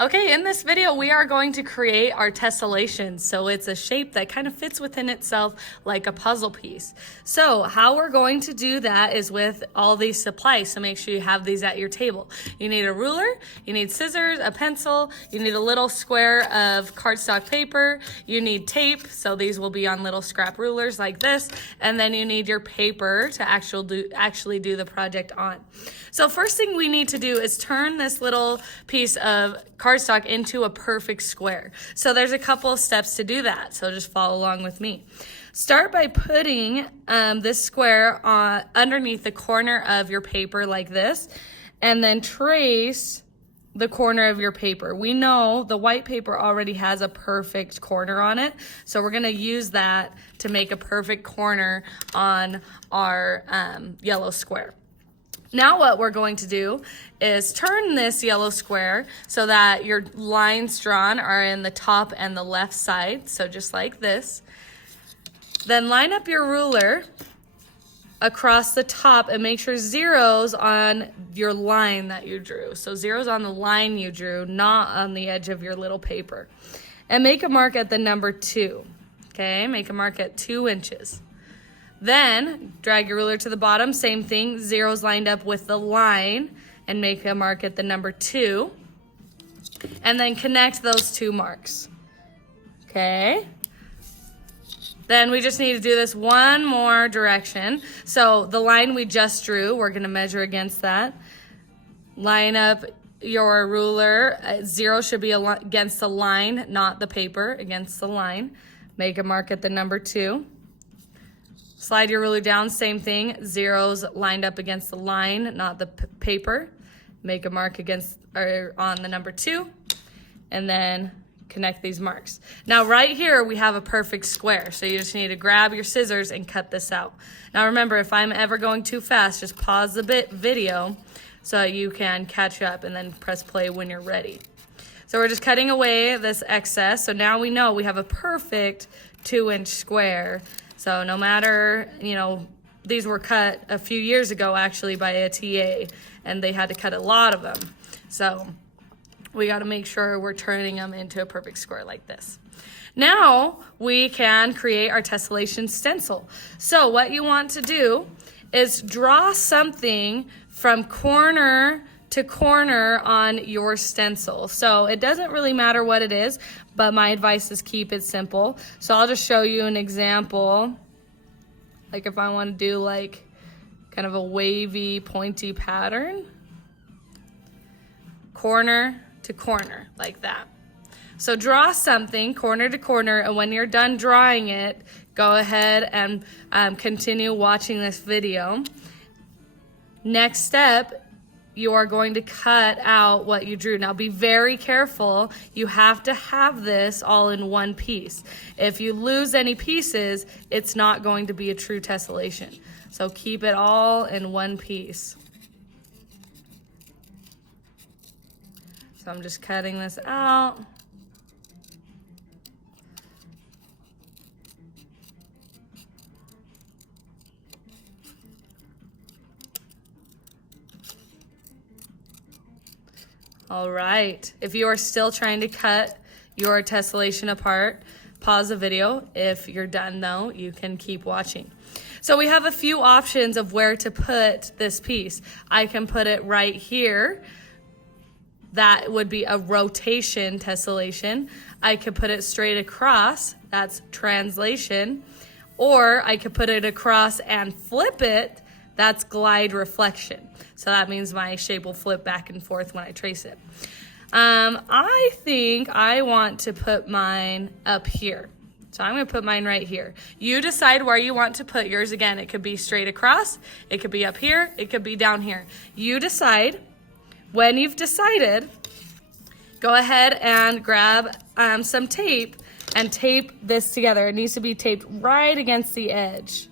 Okay, in this video, we are going to create our tessellation. So it's a shape that kind of fits within itself like a puzzle piece. So how we're going to do that is with all these supplies. So make sure you have these at your table. You need a ruler, you need scissors, a pencil, you need a little square of cardstock paper, you need tape. So these will be on little scrap rulers like this. And then you need your paper to actually do the project on. So first thing we need to do is turn this little piece of cardstock into a perfect square. So there's a couple of steps to do that. So just follow along with me. Start by putting this square underneath the corner of your paper like this, and then trace the corner of your paper. We know the white paper already has a perfect corner on it, so we're gonna use that to make a perfect corner on our yellow square. Now what we're going to do is turn this yellow square so that your lines drawn are in the top and the left side, so just like this. Then line up your ruler across the top and make sure zero's on your line that you drew. So zero's on the line you drew, not on the edge of your little paper. And make a mark at the number 2, okay? Make a mark at 2 inches. Then drag your ruler to the bottom, same thing, zeros lined up with the line, and make a mark at the number 2. And then connect those 2 marks, okay? Then we just need to do this one more direction. So the line we just drew, we're gonna measure against that. Line up your ruler, 0 should be against the line, not the paper, against the line. Make a mark at the number 2. Slide your ruler down, same thing, zeros lined up against the line, not the paper. Make a mark on the number 2, and then connect these marks. Now right here, we have a perfect square, so you just need to grab your scissors and cut this out. Now remember, if I'm ever going too fast, just pause the video so you can catch up and then press play when you're ready. So we're just cutting away this excess, so now we know we have a perfect 2-inch square. So no matter, these were cut a few years ago actually by a TA, and they had to cut a lot of them. So we got to make sure we're turning them into a perfect square like this. Now we can create our tessellation stencil. So what you want to do is draw something from corner to corner on your stencil. So it doesn't really matter what it is, but my advice is keep it simple. So I'll just show you an example. Like if I want to do like kind of a wavy, pointy pattern. Corner to corner, like that. So draw something corner to corner, and when you're done drawing it, go ahead and continue watching this video. Next step, you are going to cut out what you drew. Now be very careful. You have to have this all in one piece. If you lose any pieces, it's not going to be a true tessellation. So keep it all in one piece. So I'm just cutting this out. All right, if you are still trying to cut your tessellation apart, pause the video. If you're done though, you can keep watching. So we have a few options of where to put this piece. I can put it right here. That would be a rotation tessellation. I could put it straight across, that's translation. Or I could put it across and flip it, that's glide reflection. So that means my shape will flip back and forth when I trace it. I think I want to put mine up here. So I'm gonna put mine right here. You decide where you want to put yours. Again, it could be straight across, it could be up here, it could be down here. You decide. When you've decided, go ahead and grab some tape and tape this together. It needs to be taped right against the edge.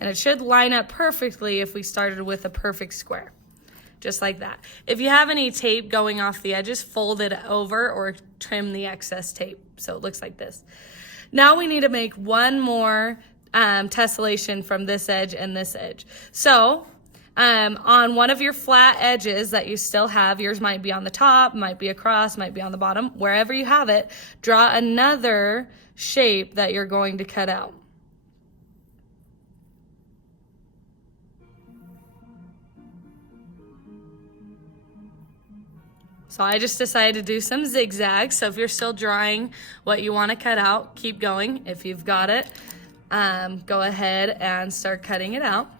And it should line up perfectly if we started with a perfect square, just like that. If you have any tape going off the edges, fold it over or trim the excess tape so it looks like this. Now we need to make one more tessellation from this edge and this edge. So On one of your flat edges that you still have, yours might be on the top, might be across, might be on the bottom, wherever you have it, draw another shape that you're going to cut out. So I just decided to do some zigzags. So if you're still drawing what you want to cut out, keep going. If you've got it, go ahead and start cutting it out.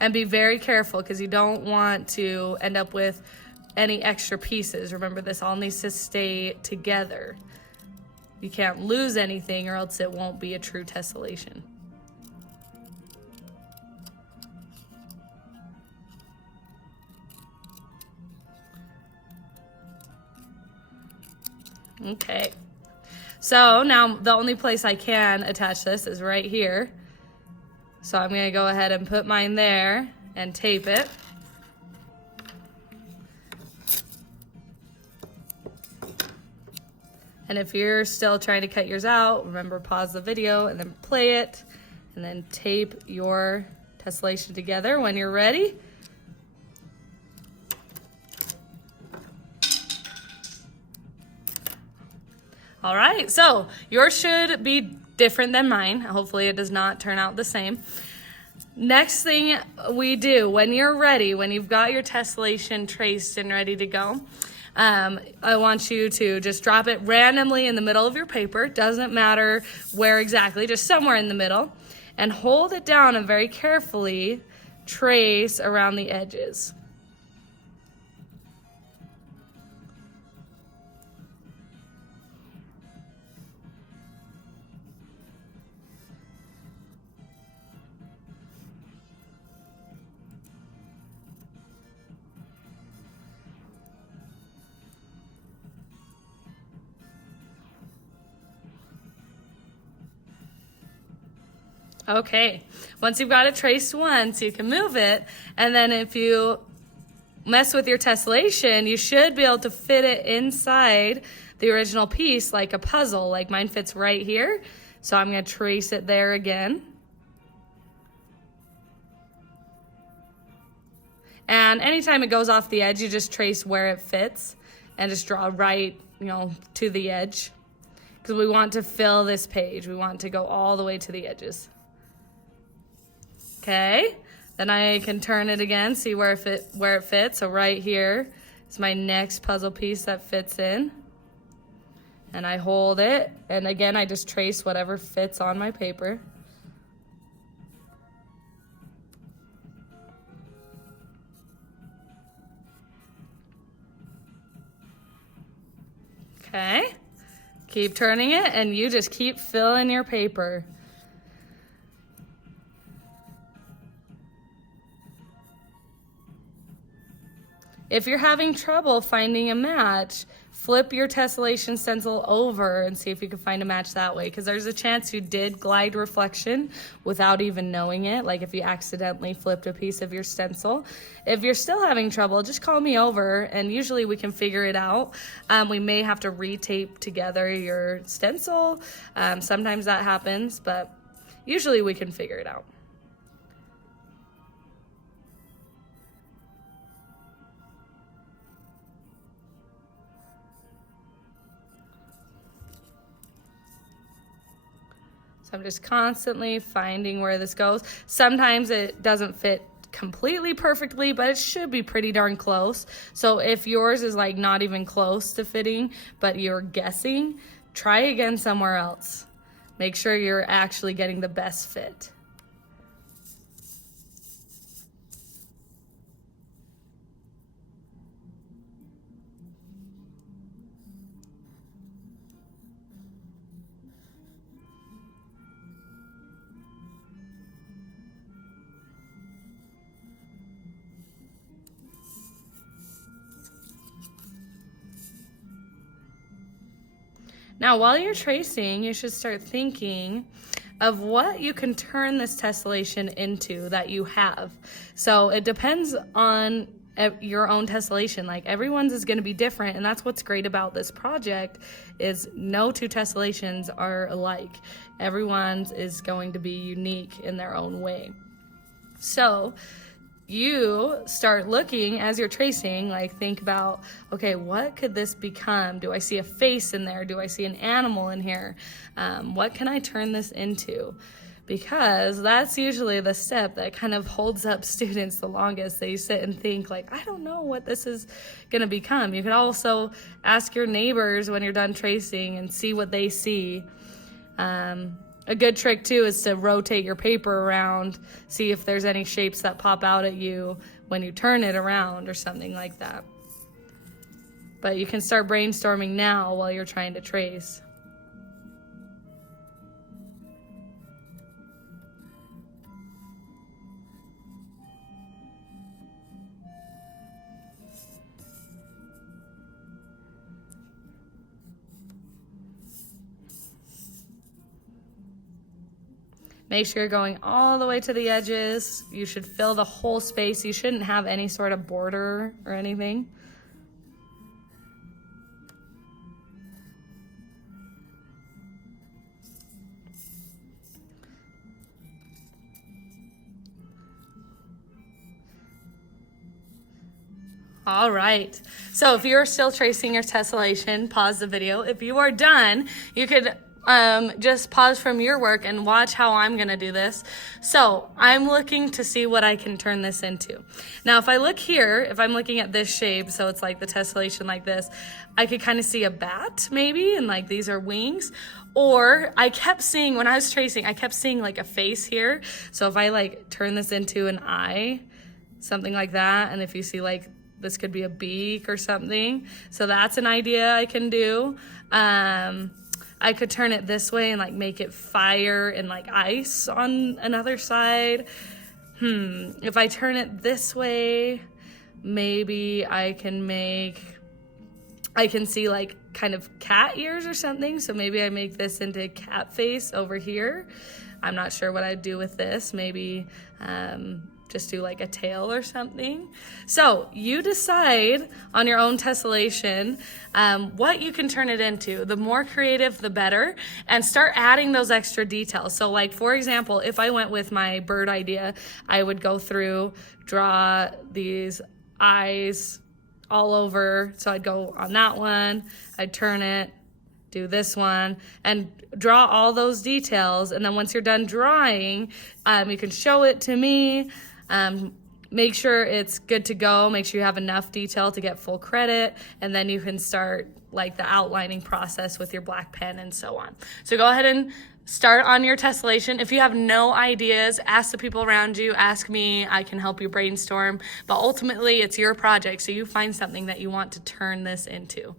And be very careful because you don't want to end up with any extra pieces. Remember, this all needs to stay together. You can't lose anything or else it won't be a true tessellation. Okay, so now the only place I can attach this is right here. So I'm gonna go ahead and put mine there and tape it. And if you're still trying to cut yours out, remember, pause the video and then play it and then tape your tessellation together when you're ready. All right, so yours should be different than mine. Hopefully it does not turn out the same. Next thing we do, when you're ready, when you've got your tessellation traced and ready to go, I want you to just drop it randomly in the middle of your paper. Doesn't matter where exactly, just somewhere in the middle. And hold it down and very carefully trace around the edges. Okay, once you've got it traced once, you can move it, and then if you mess with your tessellation, you should be able to fit it inside the original piece like a puzzle, like mine fits right here. So I'm gonna trace it there again. And anytime it goes off the edge, you just trace where it fits and just draw right, to the edge. Because we want to fill this page. We want to go all the way to the edges. Okay, then I can turn it again, see where it fits. So right here is my next puzzle piece that fits in. And I hold it, and again, I just trace whatever fits on my paper. Okay, keep turning it, and you just keep filling your paper. If you're having trouble finding a match, flip your tessellation stencil over and see if you can find a match that way, because there's a chance you did glide reflection without even knowing it, like if you accidentally flipped a piece of your stencil. If you're still having trouble, just call me over and usually we can figure it out. We may have to retape together your stencil. Sometimes that happens, but usually we can figure it out. So I'm just constantly finding where this goes. Sometimes it doesn't fit completely perfectly, but it should be pretty darn close. So if yours is like not even close to fitting, but you're guessing, try again somewhere else. Make sure you're actually getting the best fit. Now, while you're tracing, you should start thinking of what you can turn this tessellation into that you have. So it depends on your own tessellation. Like everyone's is going to be different, and that's what's great about this project is no two tessellations are alike. Everyone's is going to be unique in their own way. So you start looking as you're tracing, like think about, okay, what could this become? Do I see a face in there? Do I see an animal in here? What can I turn this into? Because that's usually the step that kind of holds up students the longest. They sit and think like, I don't know what this is gonna become. You could also ask your neighbors when you're done tracing and see what they see. A good trick too is to rotate your paper around, see if there's any shapes that pop out at you when you turn it around or something like that. But you can start brainstorming now while you're trying to trace. Make sure you're going all the way to the edges. You should fill the whole space. You shouldn't have any sort of border or anything. All right, so if you're still tracing your tessellation, pause the video. If you are done, you could just pause from your work and watch how I'm gonna do this. So I'm looking to see what I can turn this into. Now, if I look here, if I'm looking at this shape, so it's like the tessellation like this, I could kind of see a bat maybe, and like these are wings. Or I kept seeing, when I was tracing, I kept seeing like a face here. So if I like turn this into an eye, something like that, and if you see like, this could be a beak or something. So that's an idea I can do. I could turn it this way and like make it fire and like ice on another side. If I turn it this way, maybe I can see like kind of cat ears or something. So maybe I make this into cat face over here. I'm not sure what I'd do with this. Maybe just do like a tail or something. So you decide on your own tessellation what you can turn it into. The more creative, the better, and start adding those extra details. So like, for example, if I went with my bird idea, I would go through, draw these eyes all over. So I'd go on that one, I'd turn it, do this one, and draw all those details. And then once you're done drawing, you can show it to me. Make sure it's good to go. Make sure you have enough detail to get full credit, and then you can start like the outlining process with your black pen and so on. So go ahead and start on your tessellation. If you have no ideas, ask the people around you, ask me, I can help you brainstorm. But ultimately, it's your project, so you find something that you want to turn this into.